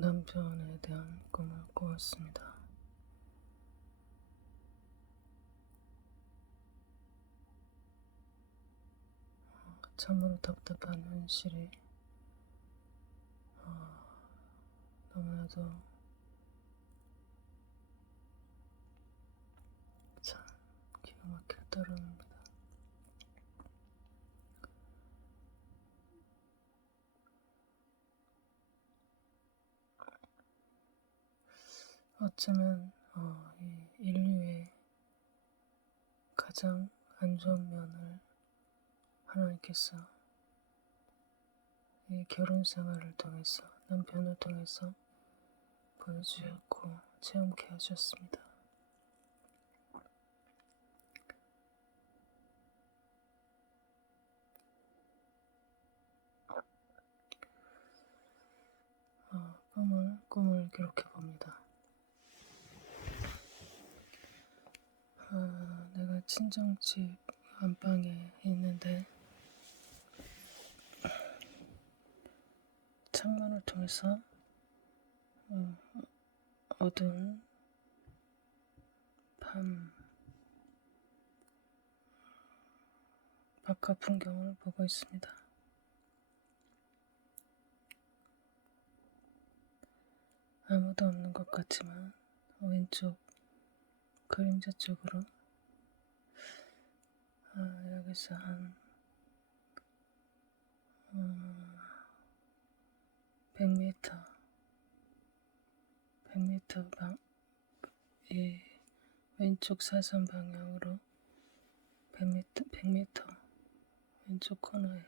남편에 대한 꿈을 꾸었습니다. 참으로 답답한 현실이 너무나도 참 기가 막힐 따름입니다. 어쩌면 이 인류의 가장 안 좋은 면을 하나님께서 이 결혼 생활을 통해서 남편을 통해서 보여주셨고 체험케 하셨습니다. 꿈을 기록해 봅니다. 내가 친정집 안방에 있는데 창문을 통해서 어두운 밤 바깥 풍경을 보고 있습니다. 아무도 없는 것 같지만 왼쪽 그림자 쪽으로 여기서 한 100m 이 왼쪽 사선 방향으로 100m 왼쪽 코너에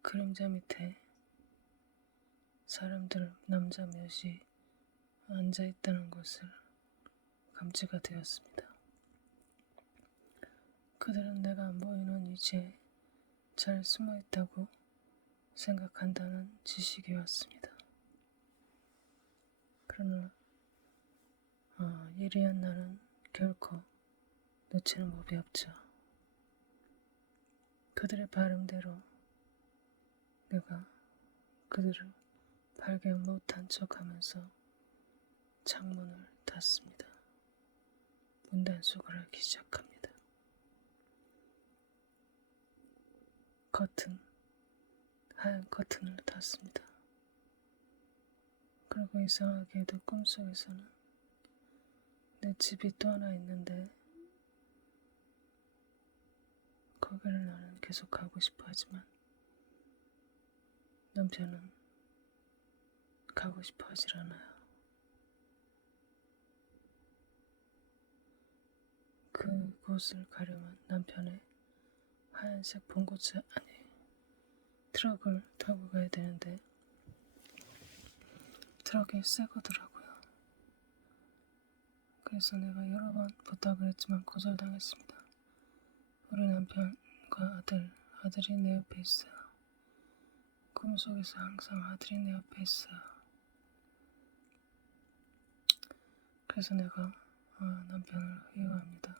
그림자 밑에 사람들 남자 몇이 앉아있다는 것을 감지가 되었습니다. 그들은 내가 안 보이는 위치에 잘 숨어있다고 생각한다는 지식이 왔습니다. 그러나 예리한 나는 결코 놓치는 법이 없죠. 그들의 발음대로 내가 그들을 발견 못한 척하면서 창문을 닫습니다. 문단속을 하기 시작합니다. 하얀 커튼을 닫습니다. 그리고 이상하게도 꿈속에서는 내 집이 또 하나 있는데 거기를 나는 계속 가고 싶어 하지만 남편은 가고 싶어 하질 않아요. 그곳을 가려면 남편의 하얀색 봉고차 트럭을 타고 가야 되는데 트럭이 새 거더라고요. 그래서 내가 여러 번 부탁을 했지만 거절당했습니다. 우리 남편과 아들이 내 옆에 있어요. 꿈속에서 항상 아들이 내 옆에 있어요. 그래서 내가 남편을 회유합니다.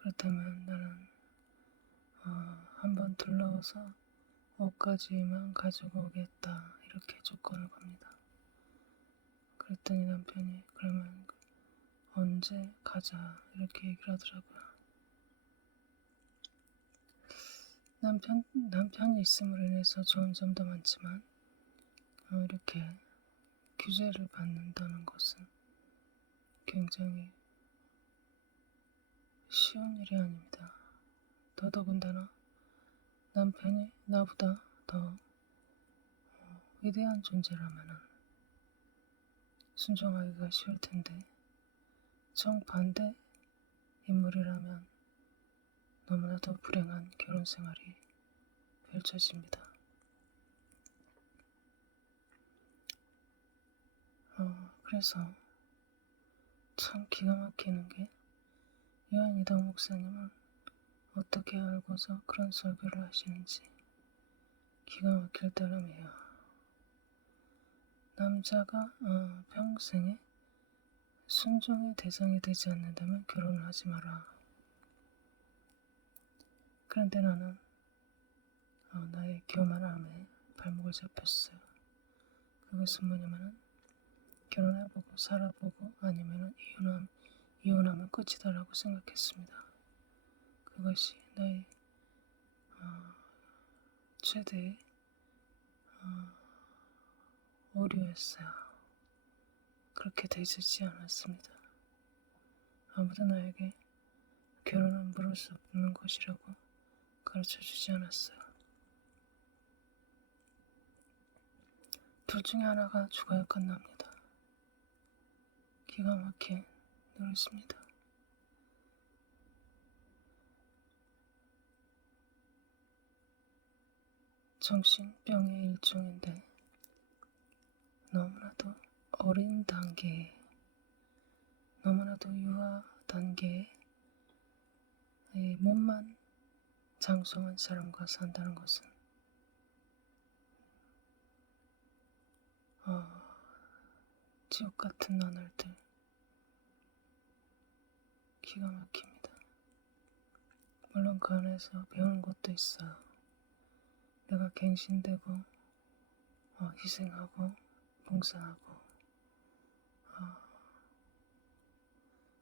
그렇다면 나는 한번 둘러서 옷까지만 가지고 오겠다 이렇게 조건을 겁니다. 그랬더니 남편이 그러면 언제 가자 이렇게 얘기를 하더라고요. 남편이 있음으로 인해서 좋은 점도 많지만 이렇게 규제를 받는다는 것은 굉장히 쉬운 일이 아닙니다. 더더군다나 남편이 나보다 더 위대한 존재라면 순종하기가 쉬울 텐데 정반대 인물이라면 너무나도 불행한 결혼 생활이 펼쳐집니다. 그래서 참 기가 막히는 게 요한이동 목사님은 어떻게 알고서 그런 설교를 하시는지 기가 막힐 따름이에요. 남자가 평생에 순종의 대상이 되지 않는다면 결혼을 하지 마라. 그런데 나는 나의 교만함에 발목을 잡혔어요. 그것은 뭐냐면은 결혼해보고 살아보고 아니면은 이혼하면 끝이다라고 생각했습니다. 그것이 나의 최대의 오류였어요. 그렇게 되지 않았습니다. 아무도 나에게 결혼은 물을 수 없는 것이라고 가르쳐주지 않았어요. 둘 중에 하나가 죽어야 끝납니다. 기가 막힌 노릇입니다. 정신병의 일종인데 너무나도 어린 단계에 너무나도 유아 단계에 몸만 장성한 사람과 산다는 것은 지옥 같은 나날들 기가 막힙니다. 물론 그 안에서 배우는 것도 있어요. 내가 갱신되고 희생하고 봉사하고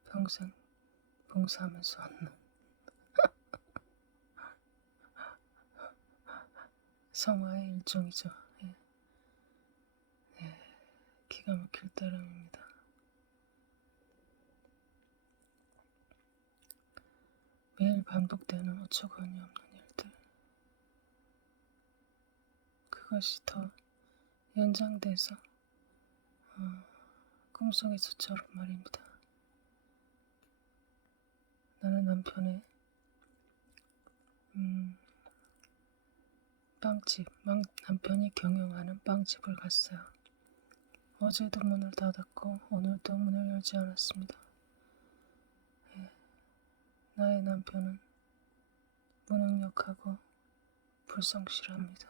평생 봉사하면서 얻는 성화의 일종이죠. 기가 막힐 따름입니다. 매일 반복되는 어처구니 없는 일들, 그것이 더 연장돼서 꿈속에서처럼 말입니다. 나는 남편의 남편이 경영하는 빵집을 갔어요. 어제도 문을 닫았고 오늘도 문을 열지 않았습니다. 나의 남편은 무능력하고 불성실합니다.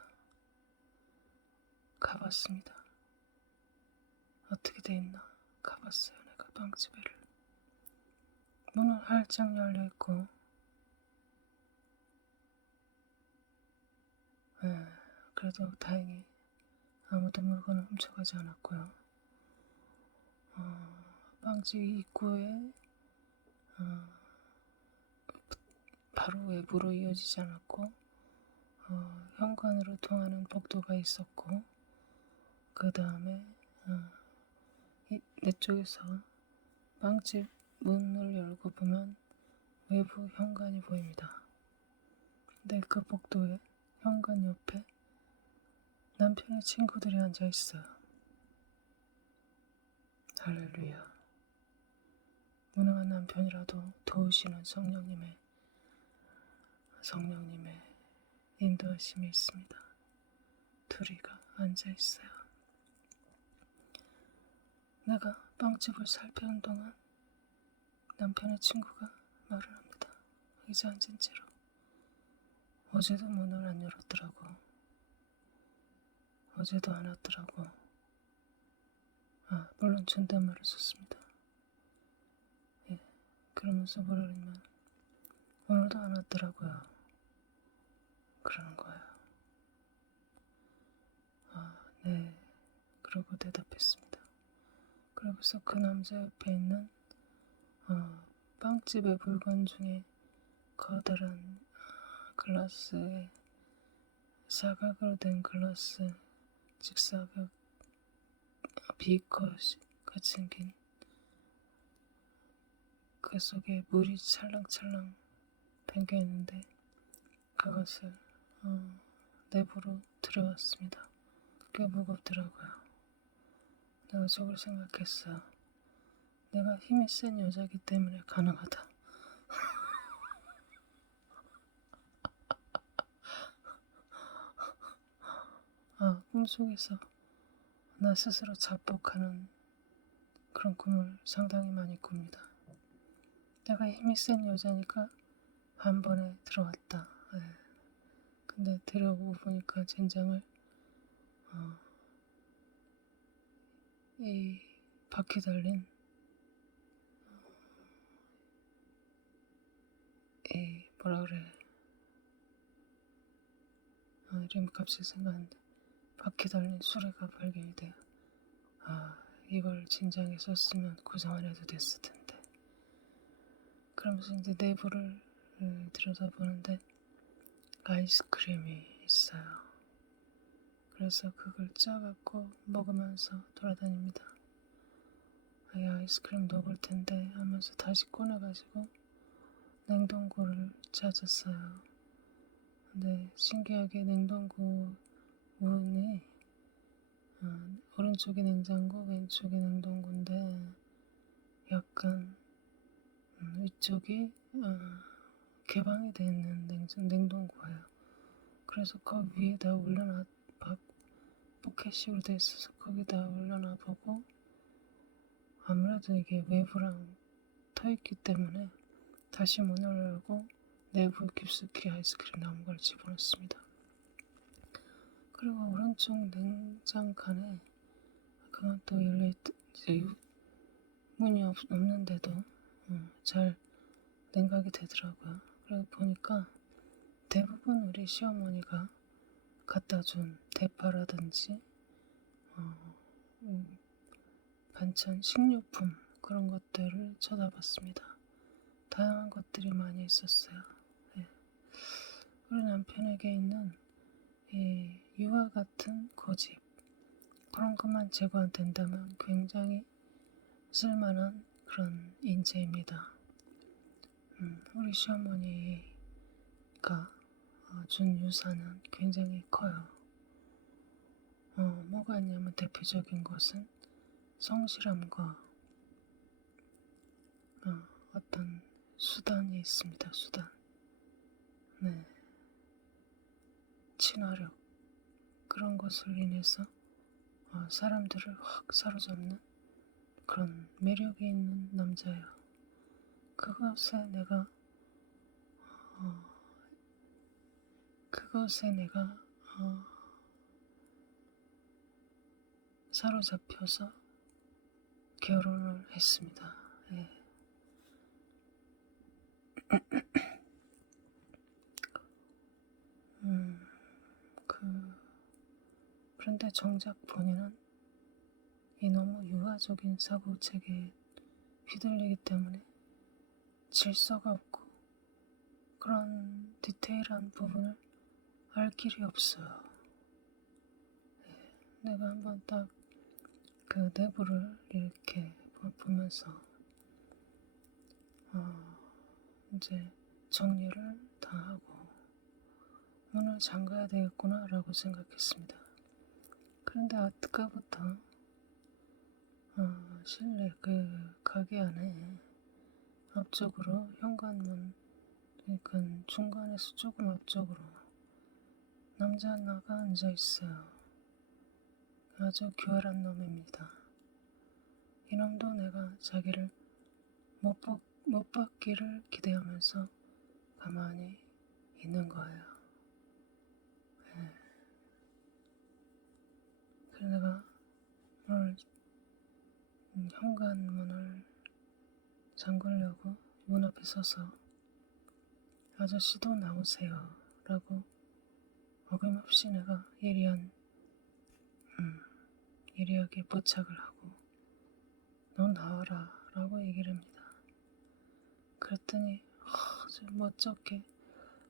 가봤습니다. 어떻게 돼 있나 가봤어요. 내가 빵집에를. 문은 활짝 열려있고 그래도 다행히 아무도 물건을 훔쳐가지 않았고요. 빵집 입구에 바로 외부로 이어지지 않았고 현관으로 통하는 복도가 있었고 그 다음에 내 쪽에서 빵집 문을 열고 보면 외부 현관이 보입니다. 근데 그 복도에 현관 옆에 남편의 친구들이 앉아 있어요. 할렐루야. 무능한 남편이라도 도우시는 성령님의 인도하심이 있습니다. 둘이가 앉아 있어요. 내가 빵집을 살피는 동안 남편의 친구가 말을 합니다. 의자 앉은 채로. 어제도 문을 안 열었더라고. 어제도 안 왔더라고. 물론 존댓말을 썼습니다. 그러면서 뭐라 그러냐면 오늘도 안 왔더라고요. 그러는 거예요. 네. 그러고 대답했습니다. 그러고서 그 남자 옆에 있는 빵집의 물건 중에 커다란 글라스에 사각으로 된 글라스 직사각 비커 같이 생긴 그 속에 물이 찰랑찰랑 담겨있는데 그것을 내부로 들여왔습니다. 꽤 무겁더라고요. 내가 속으로 생각했어요. 내가 힘이 센 여자이기 때문에 가능하다. 꿈속에서 나 스스로 자폭하는 그런 꿈을 상당히 많이 꿉니다. 내가 힘이 센 여자니까 한 번에 들어왔다. 근데 들어오고 보니까 젠장을 이 바퀴 달린 뭐라 그래. 이름이 갑자기 생각나는데 바퀴 달린 수레가 발견이 돼요. 이걸 진작에 썼으면 고생 안 해도 됐을 텐데. 그러면서 이제 내부를 들여다보는데 아이스크림이 있어요. 그래서 그걸 짜갖고 먹으면서 돌아다닙니다. 이 아이스크림 녹을 텐데 하면서 다시 꺼내가지고 냉동고를 찾았어요. 근데 신기하게 냉동고 문이 오른쪽이 냉장고, 왼쪽이 냉동고인데 약간 위쪽이 개방이 되어 있는 냉동고예요. 그래서 그 위에다 올려놔, 포켓식으로 돼 있어서 거기다 올려놔 보고 아무래도 이게 외부랑 터있기 때문에 다시 문을 열고 내부에 깊숙이 아이스크림 남은 걸 집어넣습니다. 그리고 오른쪽 냉장 칸에 그건 또 열려있, 문이 없는데도 잘 냉각이 되더라고요. 그래서 보니까 대부분 우리 시어머니가 갖다 준 대파라든지 반찬, 식료품 그런 것들을 쳐다봤습니다. 다양한 것들이 많이 있었어요. 네. 우리 남편에게 있는 이 유화 같은 고집 그런 것만 제거 안 된다면 굉장히 쓸만한 그런 인재입니다. 우리 시어머니가 준 유산은 굉장히 커요. 뭐가 있냐면 대표적인 것은 성실함과 어떤 수단이 있습니다. 수단. 네. 친화력. 그런 것을 인해서 사람들을 확 사로잡는 그런 매력이 있는 남자예요. 그것에 내가 사로잡혀서 결혼을 했습니다. 예. 그런데 정작 본인은 이 너무 유아적인 사고체계에 휘둘리기 때문에 질서가 없고 그런 디테일한 부분을 알 길이 없어요. 네. 내가 한번 딱 그 내부를 이렇게 보면서 이제 정리를 다 하고 문을 잠가야 되겠구나 라고 생각했습니다. 그런데 아까부터 실내 그 가게 안에 앞쪽으로 현관문 그러니까 중간에서 조금 앞쪽으로 남자 하나가 앉아 있어요. 아주 교활한 놈입니다. 이놈도 내가 자기를 못 받기를 기대하면서 가만히 있는 거예요. 네. 그래서 내가 오늘 현관문을 잠그려고 문 앞에 서서 아저씨도 나오세요 라고 어김없이 내가 예리하게 부착을 하고 너 나와라 라고 얘기를 합니다. 그랬더니 멋쩍게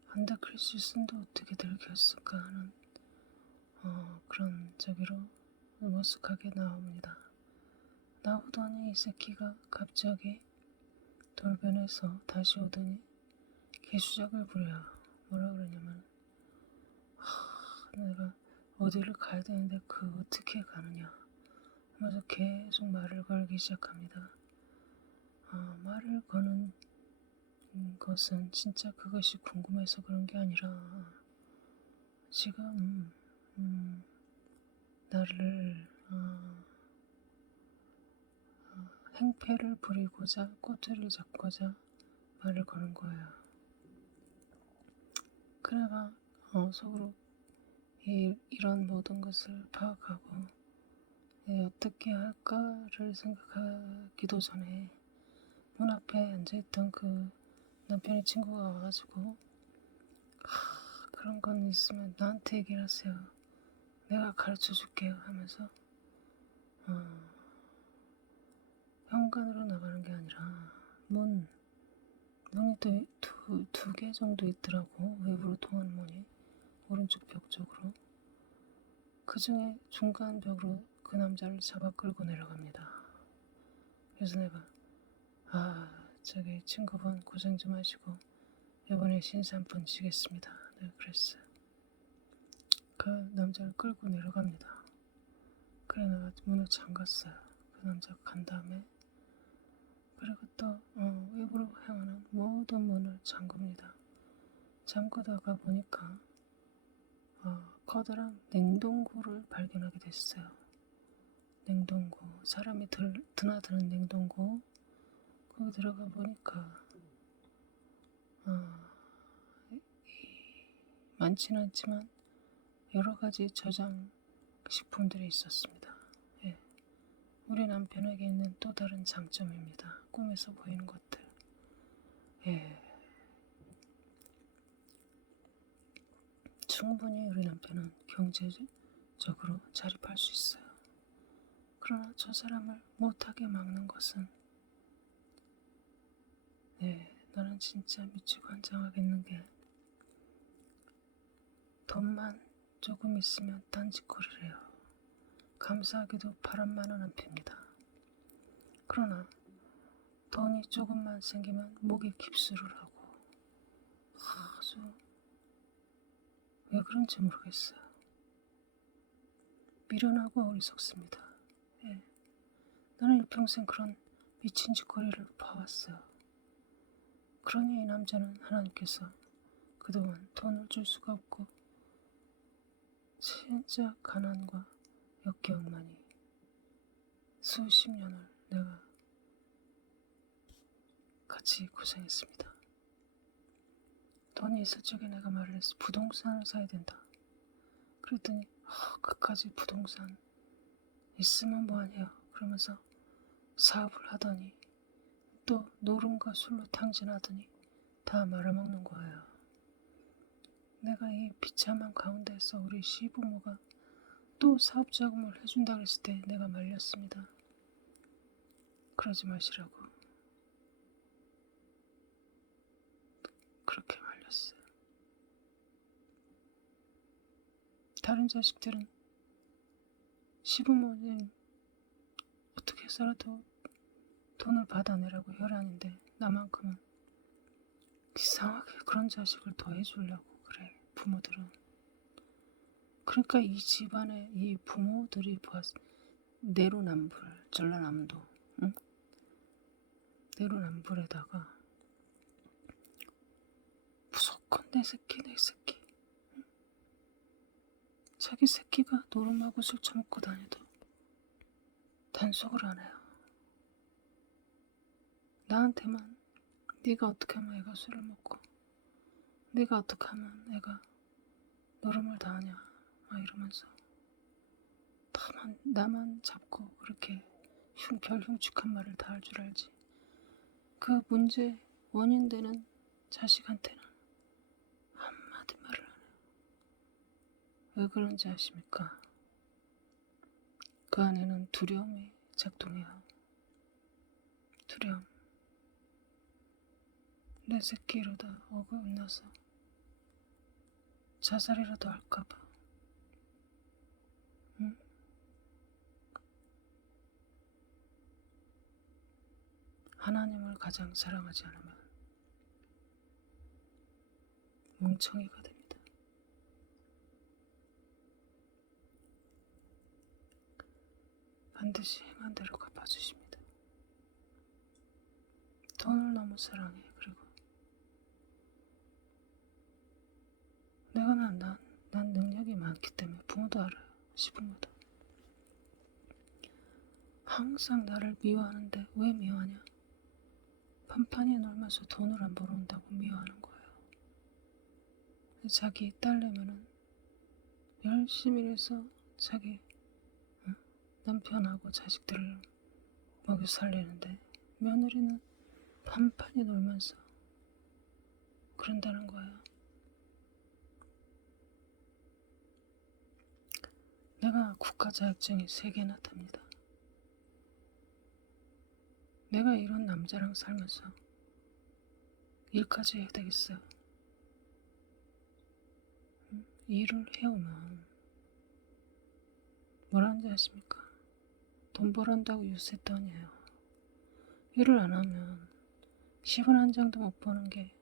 안 들킬 수 있었는데 어떻게 들켰을까 하는 그런 저기로 머쓱하게 나옵니다. 나오더니 이 새끼가 갑자기 돌변해서 다시 오더니 개수작을 부려요. 뭐라 그러냐면 내가 어디를 가야 되는데 어떻게 가느냐 하면서 계속 말을 걸기 시작합니다. 말을 거는 것은 진짜 그것이 궁금해서 그런 게 아니라 지금 나를 행패를 부리고자 꼬투리를 잡고자 말을 거는 거예요. 그래가 속으로 이런 모든 것을 파악하고 어떻게 할까를 생각하기도 전에 문 앞에 앉아있던 그 남편의 친구가 와가지고 그런 건 있으면 나한테 얘기를 하세요. 내가 가르쳐 줄게요 하면서 현관으로 나가는 게 아니라 문이 두 개 정도 있더라고. 외부로 통하는 문이 오른쪽 벽 쪽으로. 그 중에 중간 벽으로 그 남자를 잡아 끌고 내려갑니다. 그래서 내가 저기 친구분 고생 좀 하시고 이번에 신세 한 번 지겠습니다. 내가 그랬어요. 그 남자를 끌고 내려갑니다. 그래 내가 문을 잠갔어요. 그 남자가 간 다음에 그리고 또 외부로 향하는 모든 문을 잠굽니다. 잠그다가 보니까 커다란 냉동고를 발견하게 됐어요. 냉동고, 사람이 드나드는 냉동고. 거기 들어가 보니까 많지는 않지만 여러 가지 저장 식품들이 있었습니다. 예. 우리 남편에게 있는 또 다른 장점입니다. 꿈에서 보이는 것들. 예. 충분히 우리 남편은 경제적으로 자립할 수 있어요. 그러나 저 사람을 못하게 막는 것은 나는 진짜 미치고 환장하겠는 게 돈만 조금 있으면 딴짓거리를 해요. 감사하게도 바람만은 안 핍니다. 그러나 돈이 조금만 생기면 목에 깁스를 하고 아주 왜 그런지 모르겠어요. 미련하고 어리석습니다. 예. 나는 일평생 그런 미친 짓거리를 봐왔어요. 그러니 이 남자는 하나님께서 그동안 돈을 줄 수가 없고 진짜 가난과 역겨움만이 수십 년을 내가 같이 고생했습니다. 돈이 있을 적에 내가 말을 했어. 부동산을 사야 된다. 그랬더니 그까지 부동산 있으면 뭐하냐 그러면서 사업을 하더니 또 노름과 술로 탕진하더니 다 말아먹는 거예요. 내가 이 비참한 가운데서 우리 시부모가 또 사업 자금을 해준다 그랬을 때 내가 말렸습니다. 그러지 마시라고. 그렇게 말렸어요. 다른 자식들은 시부모님 어떻게 해서라도 돈을 받아내라고 혈안인데 나만큼은 이상하게 그런 자식을 더 해주려고 그래. 부모들은. 그러니까 이 집안에 이 부모들이 내로남불, 전라남도, 응? 내로남불에다가 무조건 내 새끼. 응? 자기 새끼가 노름하고 술 처먹고 다녀도 단속을 안 해요. 나한테만 네가 어떻게 하면 애가 술을 먹고 네가 어떻게 하면 애가 노름을 다 하냐 막 이러면서 나만 잡고 그렇게 별 흉측한 말을 다 할 줄 알지. 그 문제 원인 되는 자식한테는 한마디 말을 안 해요. 왜 그런지 아십니까? 그 안에는 두려움이 작동해요. 두려움. 내 새끼 이러다 어긋나서 자살이라도 할까봐. 응? 하나님을 가장 사랑하지 않으면 멍청이가 됩니다. 반드시 행한 대로 갚아주십니다. 돈을 너무 사랑해. 그리고 내가 난 능력이 많기 때문에 부모도 알아요. 시부모도. 항상 나를 미워하는데 왜 미워하냐? 판판이 놀면서 돈을 안 벌어온다고 미워하는 거예요. 자기 딸내면은 열심히 해서 자기 남편하고 자식들을 먹여 살리는데 며느리는 판판이 놀면서 그런다는 거예요. 내가 국가 자격증이 3개나 탑니다. 내가 이런 남자랑 살면서 일까지 해야 되겠어요? 일을 해오면 뭐라는지 아십니까? 돈 벌한다고 유세떠니에요. 일을 안 하면 10원 한 장도 못 버는 게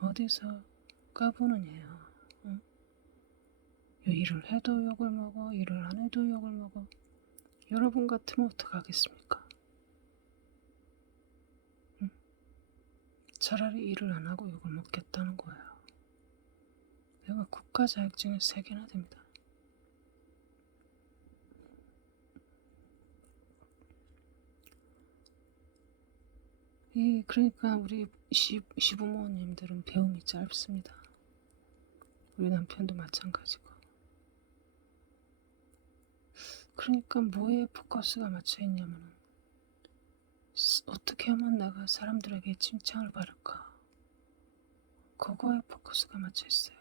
어디서 까부느냐요. 응? 일을 해도 욕을 먹어, 일을 안 해도 욕을 먹어. 여러분 같으면 어떡하겠습니까? 응? 차라리 일을 안 하고 욕을 먹겠다는 거예요. 내가 국가 자격증이 3개나 됩니다. 그러니까 우리 시부모님들은 배움이 짧습니다. 우리 남편도 마찬가지고. 그러니까 뭐에 포커스가 맞춰 있냐면 어떻게 하면 내가 사람들에게 칭찬을 받을까? 그거에 포커스가 맞춰 있어요.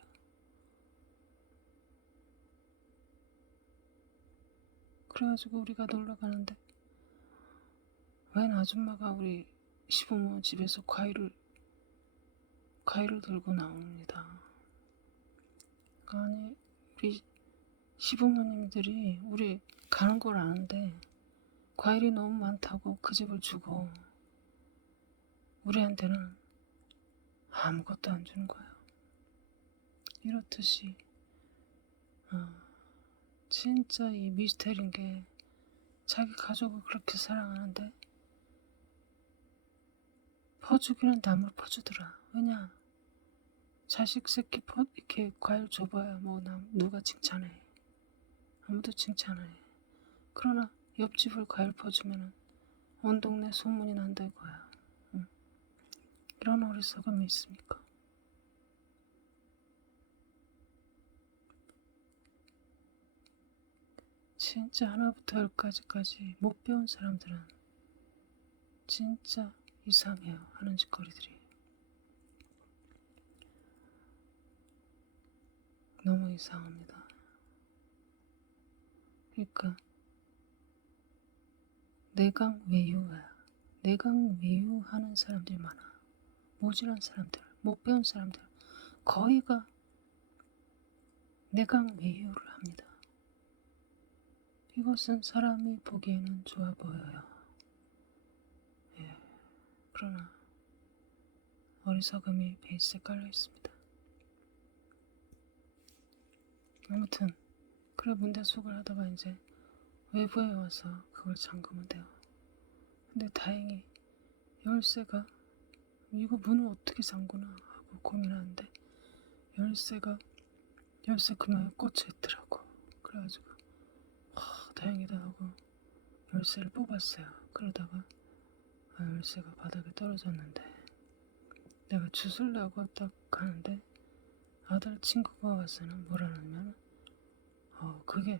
그래가지고 우리가 놀러 가는데 웬 아줌마가 우리 시부모 집에서 과일을 들고 나옵니다. 아니 우리 시부모님들이 우리 가는 걸 아는데 과일이 너무 많다고 그 집을 주고 우리한테는 아무것도 안 주는 거예요. 이렇듯이 진짜 이 미스터리인 게 자기 가족을 그렇게 사랑하는데 퍼주기는 남을 퍼주더라. 왜냐? 자식 새끼 이렇게 과일 줘봐야 뭐 누가 칭찬해. 아무도 칭찬 안 해. 그러나 옆집을 과일 퍼주면은 온 동네 소문이 난다 이거야. 응. 이런 어리석음이 있습니까? 진짜 하나부터 10까지까지 못 배운 사람들은 진짜 이상해요. 하는 짓거리들이. 너무 이상합니다. 그러니까 내강 외유야. 내강 외유하는 사람들이 많아. 모질한 사람들, 못 배운 사람들 거의가 내강 외유를 합니다. 이것은 사람이 보기에는 좋아 보여요. 예, 그러나 어리석음이 베이스에 깔려 있습니다. 아무튼 그래 문대 속을 하다가 이제 외부에 와서 그걸 잠그면 돼요. 근데 다행히 열쇠가 이거 문을 어떻게 잠그나 하고 고민하는데 열쇠 구멍에 꽂혀 있더라고. 그래가지고 다행이다 하고 열쇠를 뽑았어요. 그러다가 열쇠가 바닥에 떨어졌는데 내가 주술라고 딱 가는데 아들 친구가 와서는 뭐라냐면 그게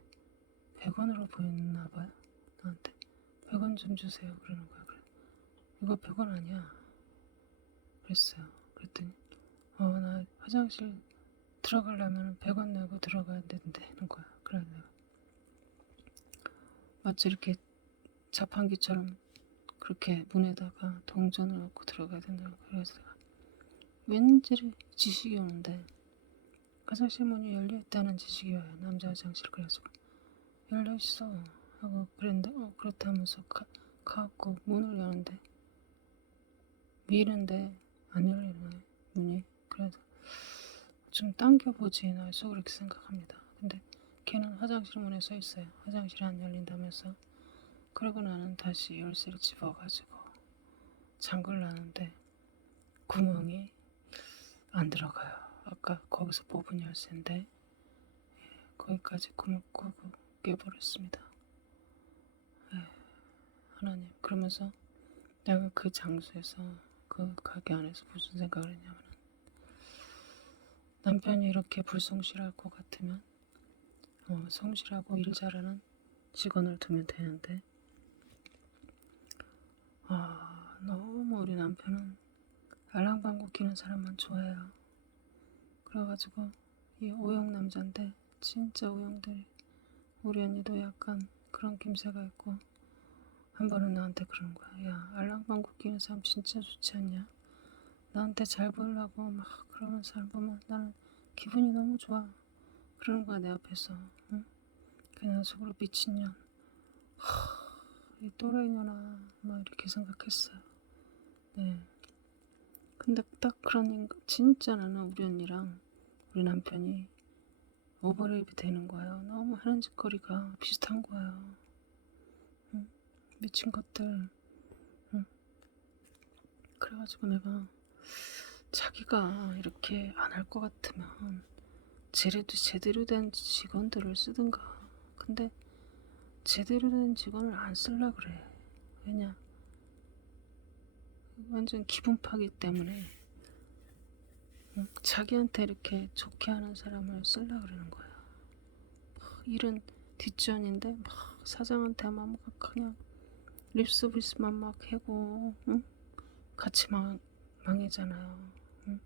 100원으로 보였나 봐요. 나한테 100원 좀 주세요 그러는 거야. 그래. 이거 100원 아니야 그랬어요. 그랬더니 나 화장실 들어가려면 100원 내고 들어가야 된다는 거야. 그래 내가 마치 이렇게 자판기처럼 그렇게 문에다가 동전을 넣고 들어가야 된다고. 그래서 내가 왠지 지식이 오는데 화장실 문이 열려있다는 지식이 와요. 남자 화장실. 그래가지고 열려있어 하고 그랬는데 그렇다면서 가갖고 문을 여는데 미는데 안 열리네 문이. 그래서 좀 당겨보지 나 속으로 이렇게 생각합니다. 근데 걔는 화장실 문에 서 있어요. 화장실이 안 열린다면서. 그러고 나는 다시 열쇠를 집어가지고 잠글라는데 구멍이 안 들어가요. 아까 거기서 뽑은 열쇠인데 거기까지 구멍 꽂고 깨버렸습니다. 하나님. 그러면서 내가 그 장소에서 그 가게 안에서 무슨 생각을 했냐면 남편이 이렇게 불성실할 것 같으면 성실하고 일 잘하는 직원을 두면 되는데 너무 우리 남편은 알랑방구 끼는 사람만 좋아해요. 그래가지고 이 오영 남자인데 진짜 오영들이 우리 언니도 약간 그런 김새가 있고 한 번은 나한테 그러는 거야. 야, 알랑방구 끼는 사람 진짜 좋지 않냐? 나한테 잘 보이려고 막 그러는 사람 보면 나는 기분이 너무 좋아. 그러는 거야 내 앞에서. 응? 그냥 속으로 미친년. 이 또래년아 막 이렇게 생각했어요. 네. 근데 딱 그런 진짜 나는 우리 언니랑 우리 남편이 오버랩이 되는 거예요. 너무 하는 짓거리가 비슷한 거예요. 응? 미친 것들. 응? 그래가지고 내가 자기가 이렇게 안 할 것 같으면 제대로 된 직원들을 쓰든가. 근데 제대로 된 직원을 안 쓸라 그래. 왜냐? 완전 기분 파기 때문에 자기한테 이렇게 좋게 하는 사람을 쓸라 그러는 거야. 일은 뒷전인데 막 사장한테만 막 그냥 립서비스만 막 하고 응? 같이 망해잖아요. 응?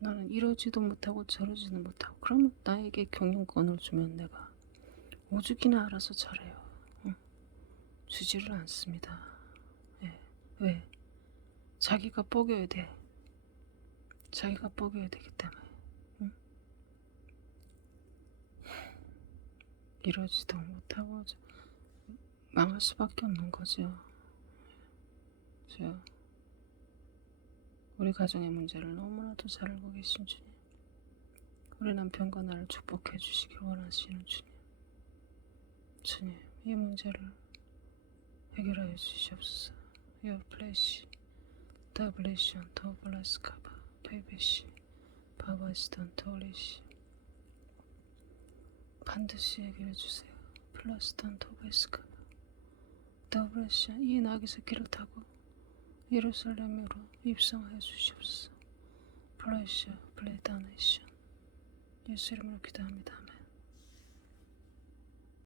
나는 이러지도 못하고 저러지도 못하고 그러면 나에게 경영권을 주면 내가 오죽이나 알아서 잘해요. 응? 주지를 않습니다. 예. 왜? 자기가 뻐겨야 돼. 자기가 뻐겨야 되기 때문에. 응? 이러지도 못하고 망할 수밖에 없는 거죠. 우리 가정의 문제를 너무나도 잘 알고 계신 주님, 우리 남편과 나를 축복해 주시길 원하시는 주님, 주님 이 문제를 해결하여 주시옵소서. Your flesh, 더블레션, 더블라스카바, 베베시, 바바스탄, 토리시 반드시 해결해 주세요. 플라스탄, 토베스카바, 더블레션 이 나귀 새끼를 타고 예루살렘으로 입성하여 주시옵소서. 플래시, 플레다네이션 예수 이름으로 기도합니다. 아멘.